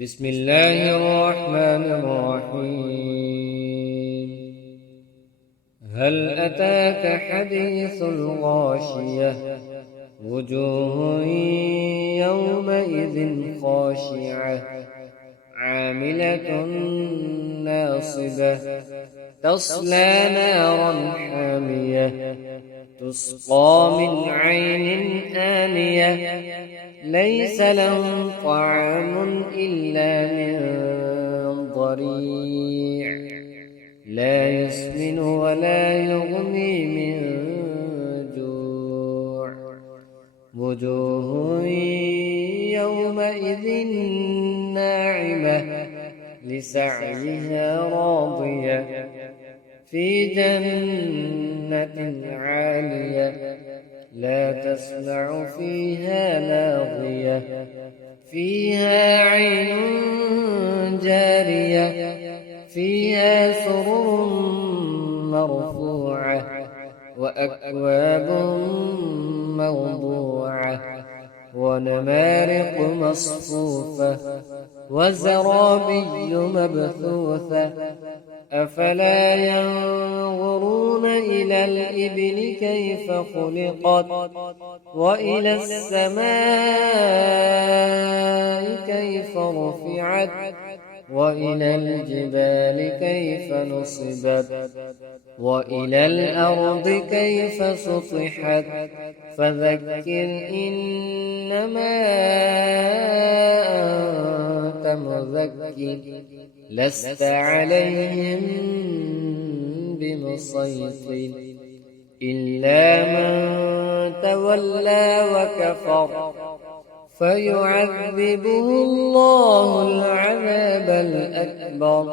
بسم الله الرحمن الرحيم. هل أتاك حديث الغاشية؟ وجوه يومئذ خاشعة عاملة ناصبة تصلى نارا حامية تسقى من عين آنية ليس لهم طعام إلا من ضريع لا يسمن ولا يغني من جوع وجوه يومئذ ناعمة لسعيها راضية في جنة عالية لا تسمع فيها لاغية فيها عين جارية فيها سرر مرفوعة وأكواب موضوعة ونمارق مصفوفة وزرابي مبثوثة أفلا ينظرون إلى الإبل كيف خلقت وإلى السماء كيف رفعت وإلى الجبال كيف نصبت وإلى الأرض كيف سطحت فذكر إنما أنت مذكر لست عليهم بمسيطر إلا من تولى وكفر فيعذبه الله العذاب الأكبر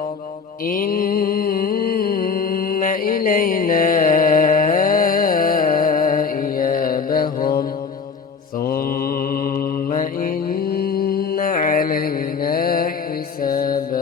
إن إلينا إيابهم ثم إن علينا حسابهم.